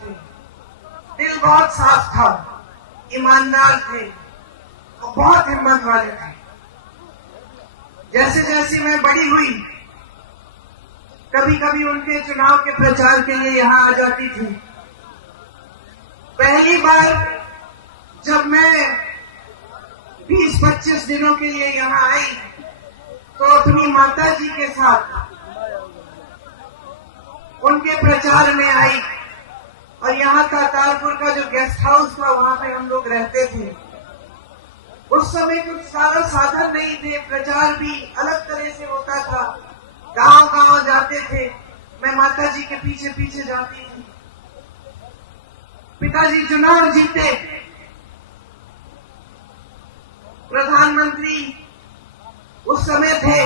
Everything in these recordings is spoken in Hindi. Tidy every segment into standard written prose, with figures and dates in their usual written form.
थे, दिल बहुत साफ था, ईमानदार थे और बहुत हिम्मत वाले थे। जैसे जैसे मैं बड़ी हुई, कभी कभी उनके चुनाव के प्रचार के लिए यहाँ आ जाती थी। पहली बार जब मैं 20-25 दिनों के लिए यहाँ आई तो अपनी माता जी के साथ उनके प्रचार में आई और यहाँ का तारपुर का जो गेस्ट हाउस था वहां पे हम लोग रहते थे। उस समय कुछ सारा साधन नहीं थे, प्रचार भी अलग तरह से होता था। गांव गांव जाते थे, मैं माता जी के पीछे पीछे जाती थी। पिताजी चुनाव जीते, प्रधानमंत्री उस समय थे।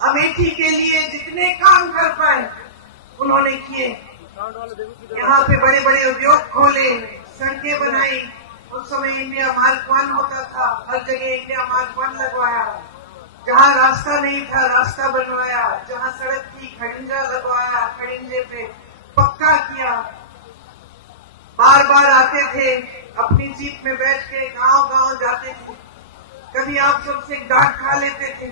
अमेठी के लिए जितने काम कर पाए उन्होंने किए। यहाँ पे बड़े बड़े उद्योग खोले, सड़कें बनाई। उस समय इंडिया मार्क 1 होता था, हर जगह इंडिया मार्क 1 लगवाया। जहाँ रास्ता नहीं था रास्ता बनवाया, जहाँ सड़क थी खड़िंजा लगवाया, खड़िंजे पे पक्का किया। बार बार आते थे, अपनी जीप में बैठ के गांव गांव जाते थे। कभी आप सबसे डांट खा लेते थे,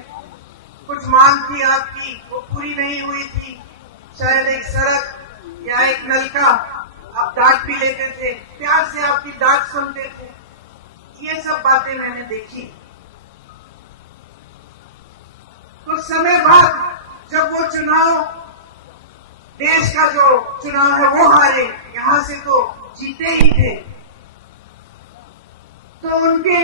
कुछ मांग थी आपकी वो पूरी नहीं हुई थी, शायद एक सड़क या एक नलका, आप डांट भी लेते थे, प्यार से आपकी डांट सुनते थे। ये सब बातें मैंने देखी। कुछ समय बाद जब वो चुनाव, देश का जो चुनाव है वो हारे, यहां से तो जीते ही थे, तो उनके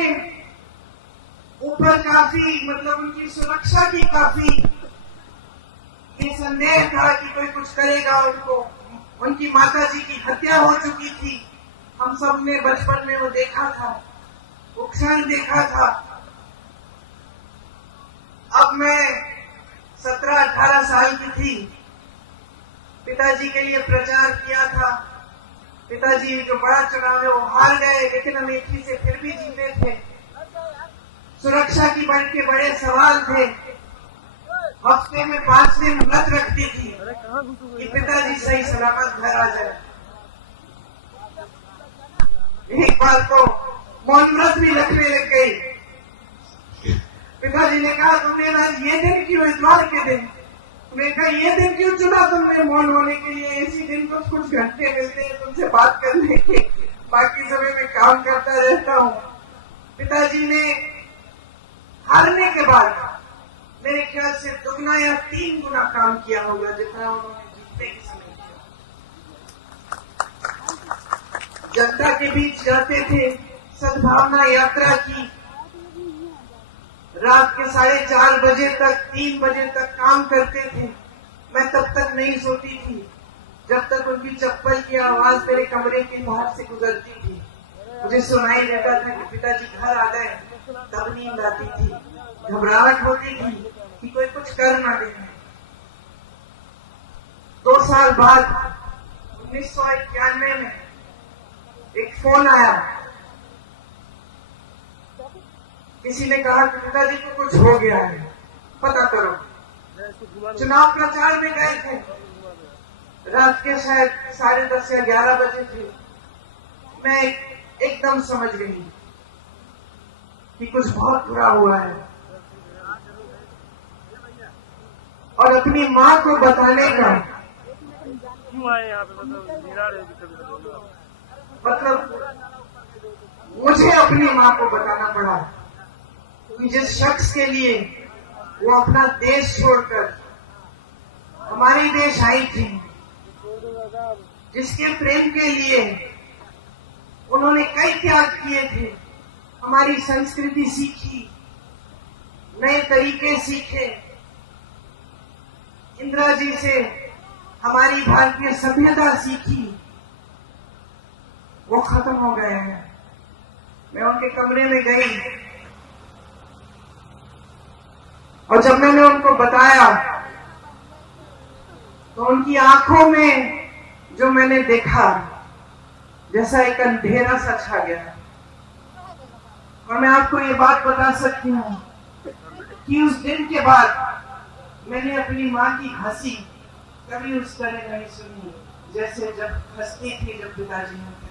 ऊपर काफी, मतलब उनकी सुरक्षा की काफी ये संदेह था कि कोई कुछ करेगा उनको। उनकी माता जी की हत्या हो चुकी थी, हम सब ने बचपन में वो देखा था, वो क्षण देखा था। अब मैं 17-18 साल की थी, पिताजी के लिए प्रचार किया था। पिताजी जो बड़ा चुनाव है वो हार गए, लेकिन अमेठी से फिर भी जीते थे। सुरक्षा की बड़े सवाल थे। हफ्ते में 5 दिन व्रत रखती थी कि पिताजी सही सलामत घर आ जाए। एक बार तो मौन व्रत भी रखने लग गई। पिताजी ने कहा तुमने आज ये दिन क्यों, इतवार के दिन? मैंने कहा ये दिन क्यों चुना तुमने मौन होने के लिए? इसी दिन तो कुछ घंटे मिलते हैं तुमसे बात करने के, बाकी समय में काम करता रहता हूँ। पिताजी ने हारने के बाद मेरे ख्याल से 2 या 3 गुना काम किया होगा जितना उन्होंने जीतने के समय किया। जनता के बीच जाते थे, सद्भावना यात्रा की, रात के 4:30 बजे तक, 3 बजे तक काम करते थे। मैं तब तक नहीं सोती थी जब तक उनकी चप्पल की आवाज मेरे कमरे के बाहर से गुजरती थी। मुझे सुनाई देता था कि पिताजी घर आ गए, तब नींद आती थी। घबराहट होती थी कि कोई कुछ कर ना दे। 2 साल बाद 1991 में एक फोन आया, किसी ने कहा कि पिताजी को कुछ हो गया है, पता करो। चुनाव प्रचार में गए थे, रात के शायद 10:30 या 11 बजे थे। मैं एकदम समझ गई कि कुछ बहुत बुरा हुआ है और अपनी माँ को बताने का, मतलब मुझे अपनी माँ को बताना पड़ा कि जिस शख्स के लिए वो अपना देश छोड़कर हमारे देश आई थी, जिसके प्रेम के लिए उन्होंने कई त्याग किए थे, हमारी संस्कृति सीखी, नए तरीके सीखे, इंदिरा जी से हमारी भारतीय सभ्यता सीखी, वो खत्म हो गए हैं। मैं उनके कमरे में गई और जब मैंने उनको बताया तो उनकी आंखों में जो मैंने देखा, जैसा एक अंधेरा सा छा गया। और मैं आपको ये बात बता सकती हूँ कि उस दिन के बाद मैंने अपनी माँ की हंसी कभी उस तरह नहीं सुनी जैसे जब हंसती थी जब पिताजी होते